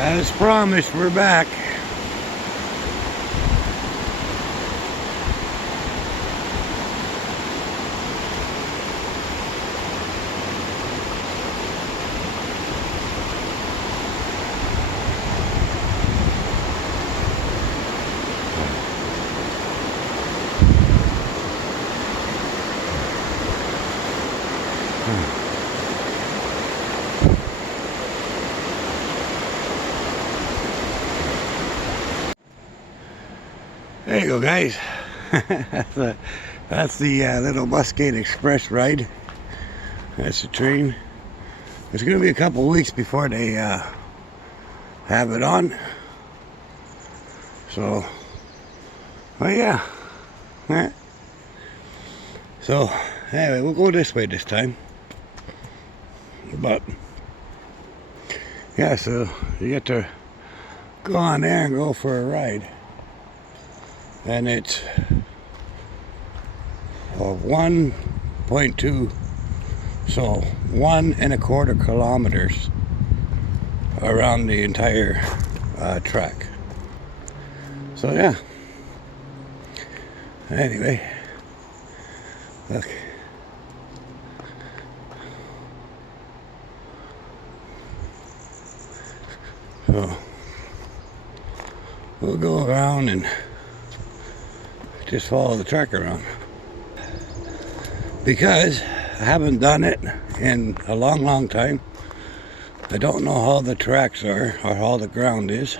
As promised, we're back. There you go, guys. that's the little Muscat Express ride. That's the train. It's going to be a couple weeks before they have it on. So, well, yeah. So, anyway, we'll go this way this time. But, yeah, so you get to go on there and go for a ride. And it's 1.2, so 1.25 kilometers around the entire track. So yeah. Anyway, look. So we'll go around and just follow the track around, because I haven't done it in a long time. I don't know how the tracks are or how the ground is,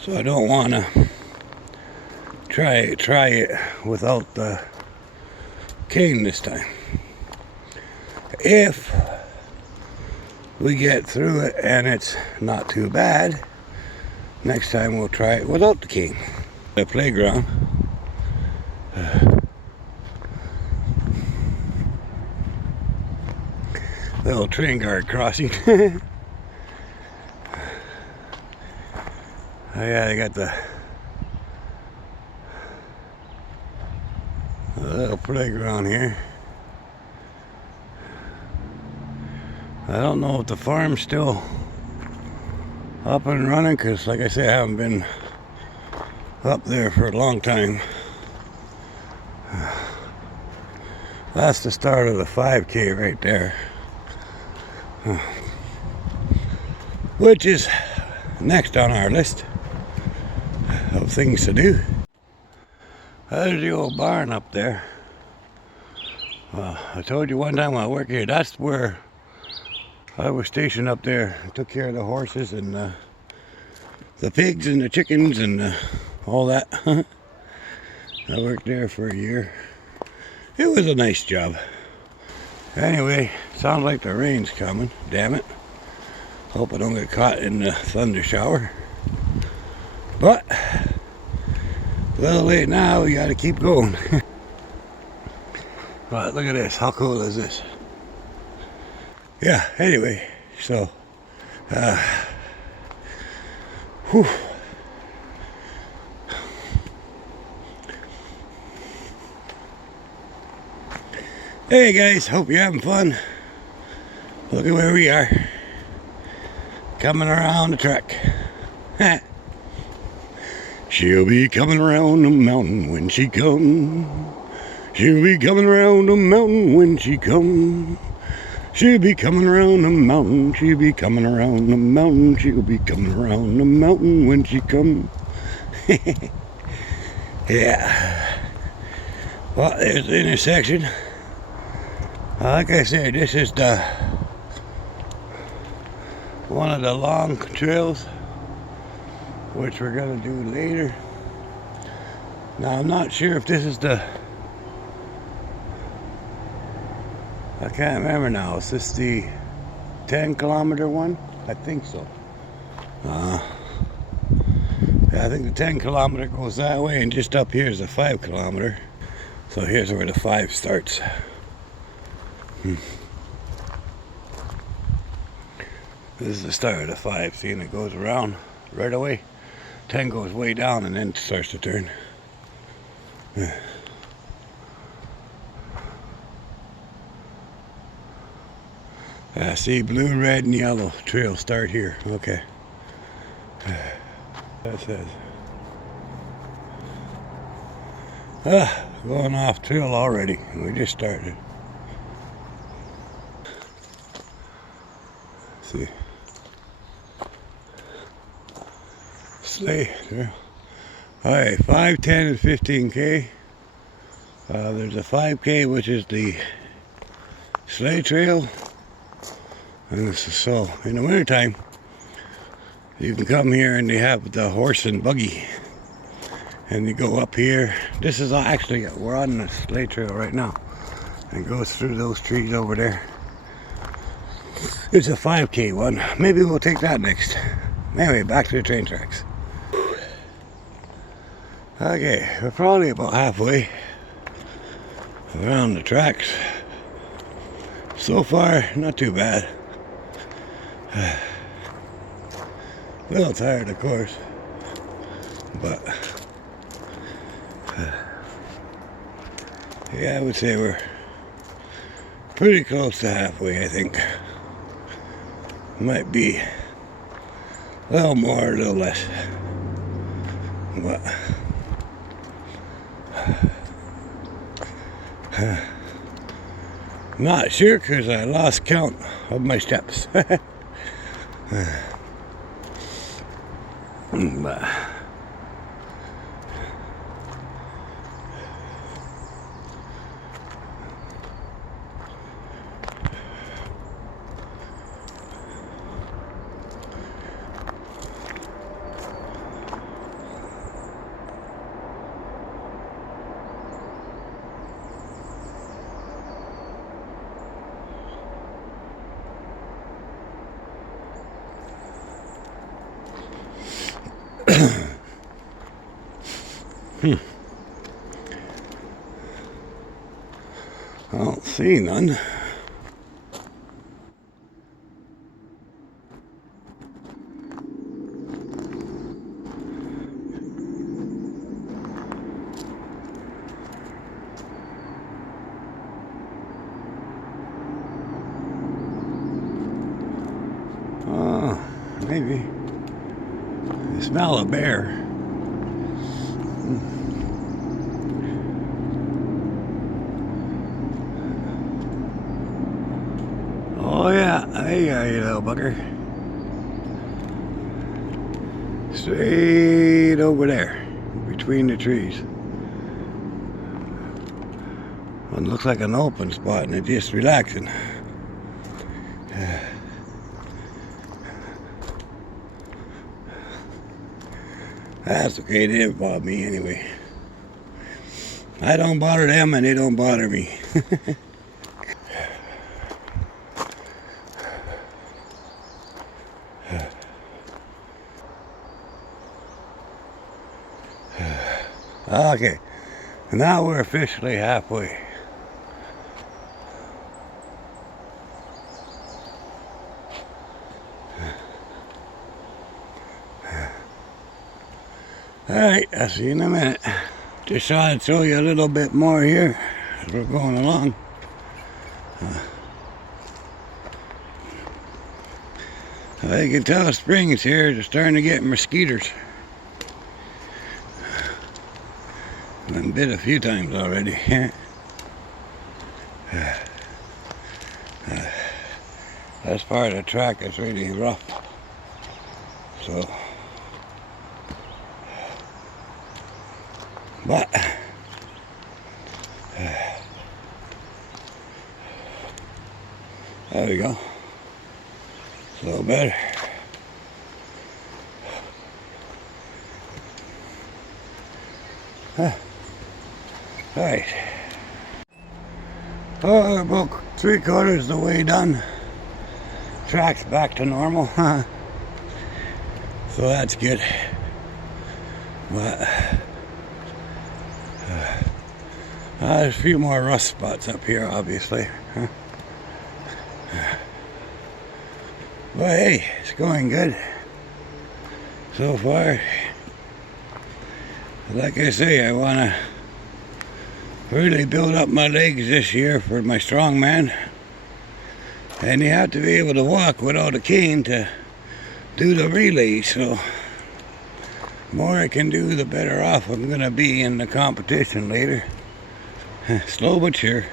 so I don't want to try it without the cane this time. If we get through it and it's not too bad, next time we'll try it without the cane. The playground. Little train guard crossing. Oh yeah, they got the little playground here. I don't know if the farm's still up and running, because like I say, I haven't been up there for a long time. That's the start of the 5K right there, which is next on our list of things to do. There's the old barn up there. I told you one time when I worked here, that's where I was stationed up there. I took care of the horses and the pigs and the chickens and all that. I worked there for a year. It was a nice job. Anyway, sounds like the rain's coming. Damn it. Hope I don't get caught in the thunder shower. But, a little late now, we gotta keep going. But look at this. How cool is this? Yeah, anyway, so, whew. Hey guys, hope you're having fun. Look at where we are. Coming around the track. She'll be coming around the mountain when she comes. She'll be coming around the mountain when she comes. She'll be coming around the mountain. She'll be coming around the mountain. She'll be coming around the mountain when she comes. Yeah. Well, there's the intersection. Like I said, this is one of the long trails, which we're gonna do later. Now I'm not sure if this is I can't remember now. Is this the 10-kilometer one? I think so. Yeah, I think the 10-kilometer goes that way, and just up here is the 5-kilometer. So here's where the 5 starts. This is the start of the 5. See, and it goes around right away. 10 goes way down and then starts to turn. See, blue, red, and yellow trails start here. Okay. That says. Going off trail already. We just started. Let's see. Sleigh trail. Alright, 5, 10, and 15K. There's a 5K, which is the sleigh trail. And this is so, in the wintertime, you can come here and they have the horse and buggy. And you go up here. This is actually, we're on the sleigh trail right now. And it goes through those trees over there. It's a 5K one. Maybe we'll take that next. Anyway, back to the train tracks. Okay, we're probably about halfway around the tracks. So far, not too bad. A little tired, of course, but yeah, I would say we're pretty close to halfway, I think. Might be a little more, a little less, but not sure because I lost count of my steps. But I don't see none. Oh, maybe. I smell a bear. Oh yeah, there you are, you little bugger. Straight over there, between the trees. It looks like an open spot and it's just relaxing. That's okay, they didn't bother me anyway. I don't bother them and they don't bother me. Okay, now we're officially halfway. Alright, I'll see you in a minute. Just thought I'd show you a little bit more here as we're going along. You can tell spring's here. They're starting to get mosquitoes. Been bit a few times already. That's part of the track that's really rough. So, but there we go. It's a little better. Alright. Oh, we're about 3/4 of the way done. Track's back to normal. So that's good. But there's a few more rust spots up here, obviously. But hey, it's going good so far. Like I say, I want to really build up my legs this year for my strongman. And you have to be able to walk without a cane to do the relay. So The more I can do, the better off I'm gonna be in the competition later. Slow but sure.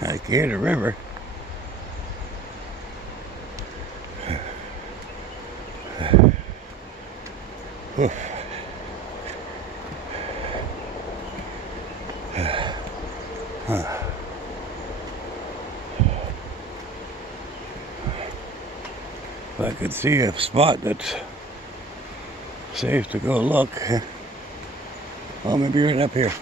I can hear the river. Oof. If I could see a spot that's safe to go look. Oh, maybe right up here.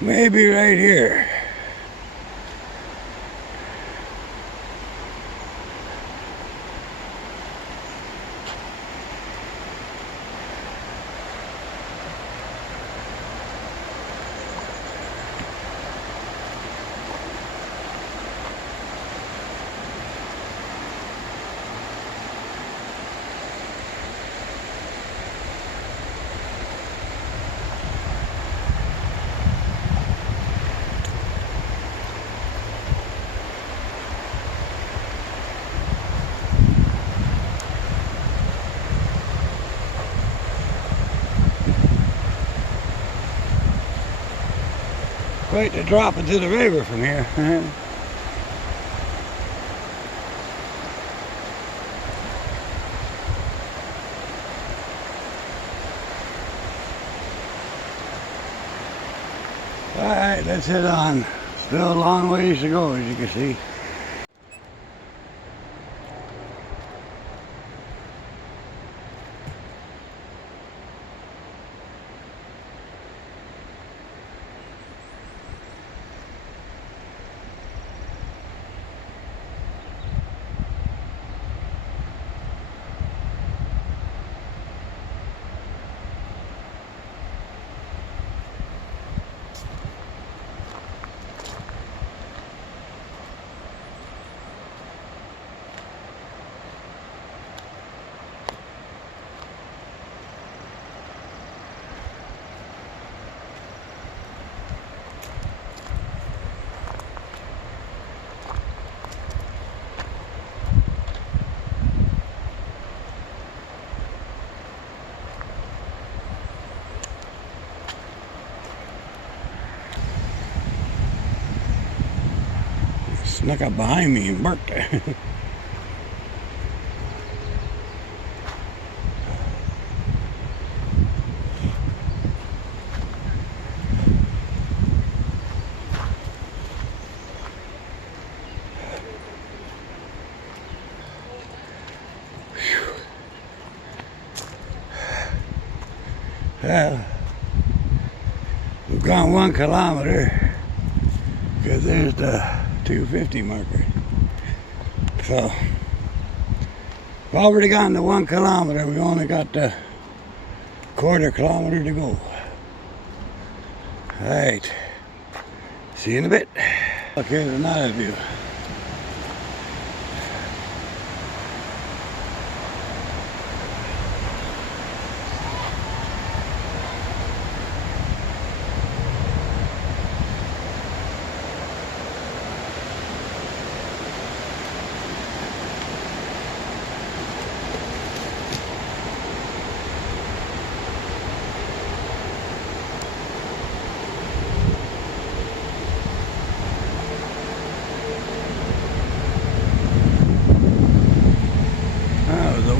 Maybe right here. Quite to drop into the river from here. Alright, let's head on. Still a long ways to go, as you can see. Snuck up behind me and barked. Well, we've gone 1 kilometer because there's the 250 marker. So we've already gotten to 1 kilometer. We only got the 1/4 kilometer to go. Alright, see you in a bit. Okay, the night view.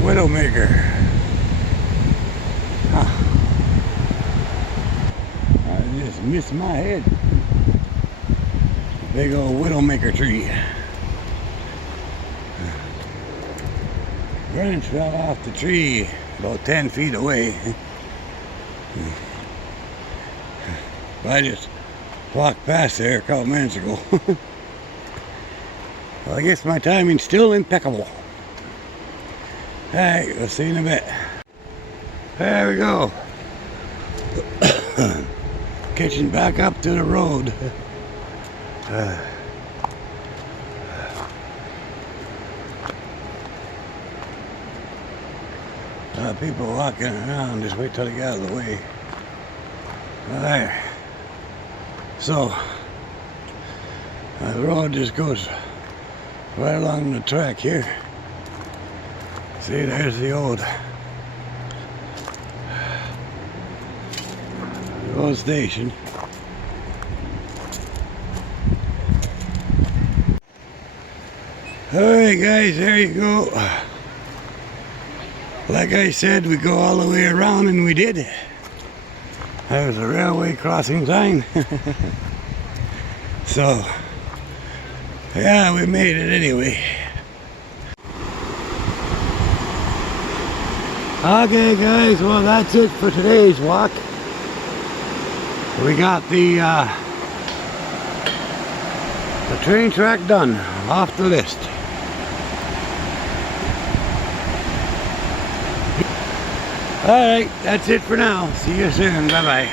Widowmaker. Huh. I just missed my head. Big old widowmaker tree. Branch fell off the tree about 10 feet away. I just walked past there a couple minutes ago. Well, I guess my timing's still impeccable. Alright, we'll see you in a bit. There we go. Catching back up to the road. People walking around, just wait till they get out of the way. Alright. So, The road just goes right along the track here. See, there's the old station. Alright guys, there you go. Like I said, we go all the way around, and we did. There's a railway crossing sign. So, yeah, we made it anyway. Okay guys, well that's it for today's walk. We got the train track done, off the list. Alright, that's it for now. See you soon. Bye-bye.